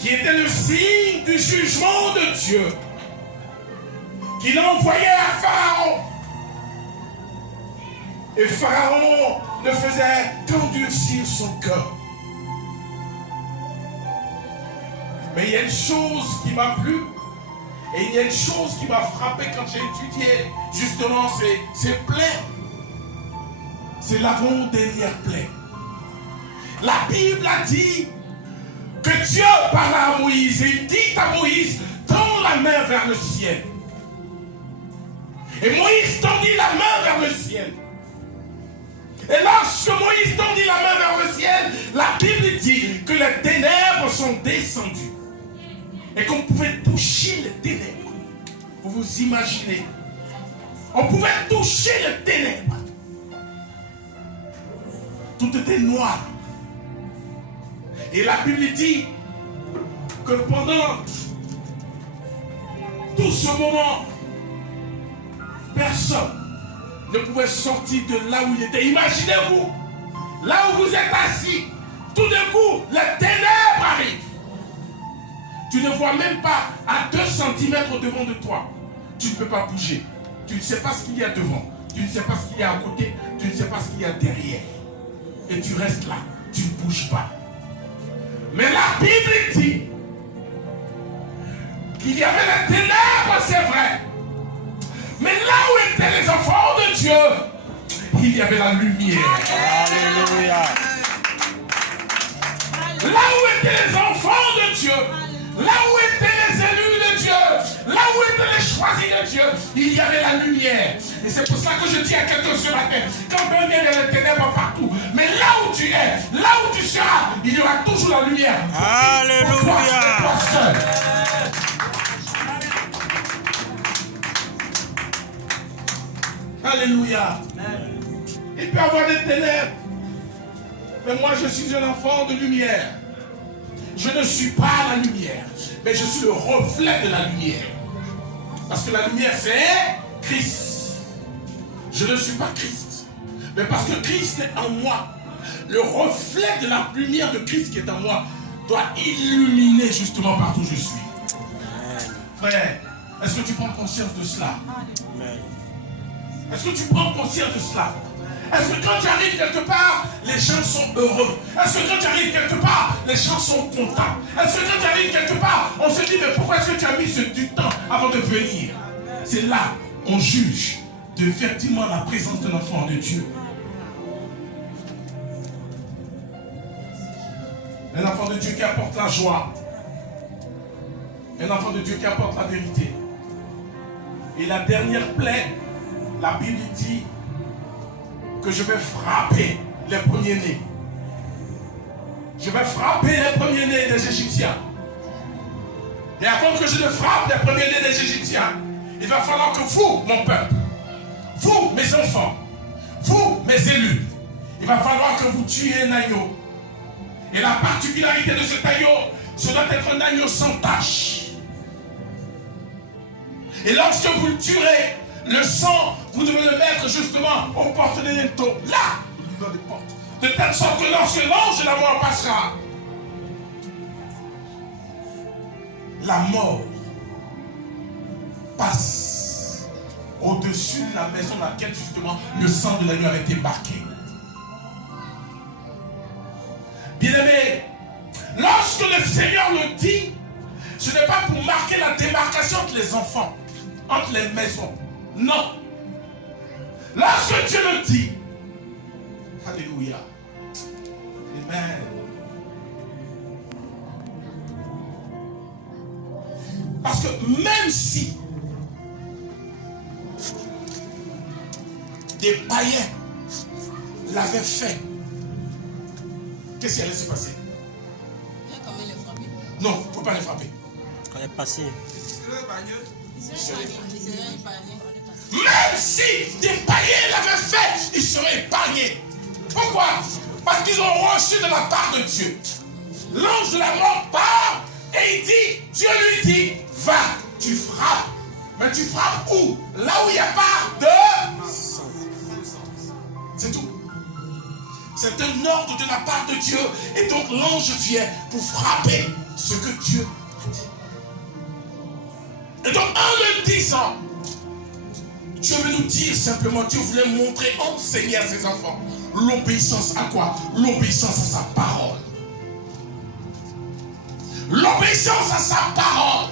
qui était le signe du jugement de Dieu, qu'il envoyait à Pharaon. Et Pharaon ne faisait qu'endurcir son cœur. Mais il y a une chose qui m'a plu, et il y a une chose qui m'a frappé quand j'ai étudié justement ces plaies. C'est l'avant-dernière plaie. La Bible a dit que Dieu parla à Moïse, et il dit à Moïse, tends la main vers le ciel. Et Moïse tendit la main vers le ciel. Et lorsque Moïse tendit la main vers le ciel, la Bible dit que les ténèbres sont descendues. Et qu'on pouvait toucher les ténèbres. Vous vous imaginez? On pouvait toucher les ténèbres. Tout était noir. Et la Bible dit que pendant tout ce moment, personne ne pouvait sortir de là où il était. Imaginez-vous, là où vous êtes assis, tout d'un coup, les ténèbres arrivent. Tu ne vois même pas à 2 centimètres devant de toi. Tu ne peux pas bouger. Tu ne sais pas ce qu'il y a devant. Tu ne sais pas ce qu'il y a à côté. Tu ne sais pas ce qu'il y a derrière. Et tu restes là. Tu ne bouges pas. Mais la Bible dit qu'il y avait les ténèbres, c'est vrai. Mais là où étaient les enfants de Dieu, il y avait la lumière. Alléluia. Là où étaient les enfants de Dieu, là où étaient les élus de Dieu, là où étaient les choisis de Dieu, il y avait la lumière. Et c'est pour ça que je dis à quelqu'un ce matin, quand même il y a les ténèbres partout, mais là où tu es, là où tu seras, il y aura toujours la lumière. Alléluia. Pour toi seul. Alléluia. Il peut y avoir des ténèbres, mais moi je suis un enfant de lumière. Je ne suis pas la lumière, mais je suis le reflet de la lumière. Parce que la lumière, c'est Christ. Je ne suis pas Christ, mais parce que Christ est en moi, le reflet de la lumière de Christ qui est en moi doit illuminer justement partout où je suis. Frère, est-ce que tu prends conscience de cela? Est-ce que tu prends conscience de cela? Est-ce que quand tu arrives quelque part, les gens sont heureux? Est-ce que quand tu arrives quelque part, les gens sont contents? Est-ce que quand tu arrives quelque part, on se dit, mais pourquoi est-ce que tu as mis du temps avant de venir? C'est là, on juge de effectivement la présence d'un enfant de Dieu. Un enfant de Dieu qui apporte la joie. Un enfant de Dieu qui apporte la vérité. Et la dernière plaie, la Bible dit que je vais frapper les premiers-nés. Je vais frapper les premiers-nés des Égyptiens. Et avant que je ne frappe les premiers-nés des Égyptiens, il va falloir que vous, mon peuple, vous, mes enfants, vous, mes élus, il va falloir que vous tuiez un agneau. Et la particularité de cet agneau, ce doit être un agneau sans tache. Et lorsque vous le tuerez, le sang, vous devez le mettre justement aux portes des linteaux, là, au niveau des portes. De telle sorte que lorsque l'ange de la mort passera, la mort passe au-dessus de la maison dans laquelle justement le sang de l'agneau avait été marqué. Bien-aimé, lorsque le Seigneur le dit, ce n'est pas pour marquer la démarcation entre les enfants, entre les maisons. Non. Lorsque Dieu le dit, alléluia. Amen. Parce que même si des païens l'avaient fait, qu'est-ce qui allait se passer? Il a quand même les frapper. Non, il ne faut pas les frapper. Quand elle est passée. Même si des païens l'avaient fait, ils seraient épargnés. Pourquoi? Parce qu'ils ont reçu de la part de Dieu. L'ange de la mort part et il dit, Dieu lui dit, va, tu frappes. Mais tu frappes où? Là où il n'y a pas de sang. C'est tout. C'est un ordre de la part de Dieu. Et donc l'ange vient pour frapper ce que Dieu a dit. Et donc, en le disant, Dieu veut nous dire simplement, Dieu voulait montrer, enseigner à ses enfants l'obéissance à quoi? L'obéissance à sa parole. L'obéissance à sa parole.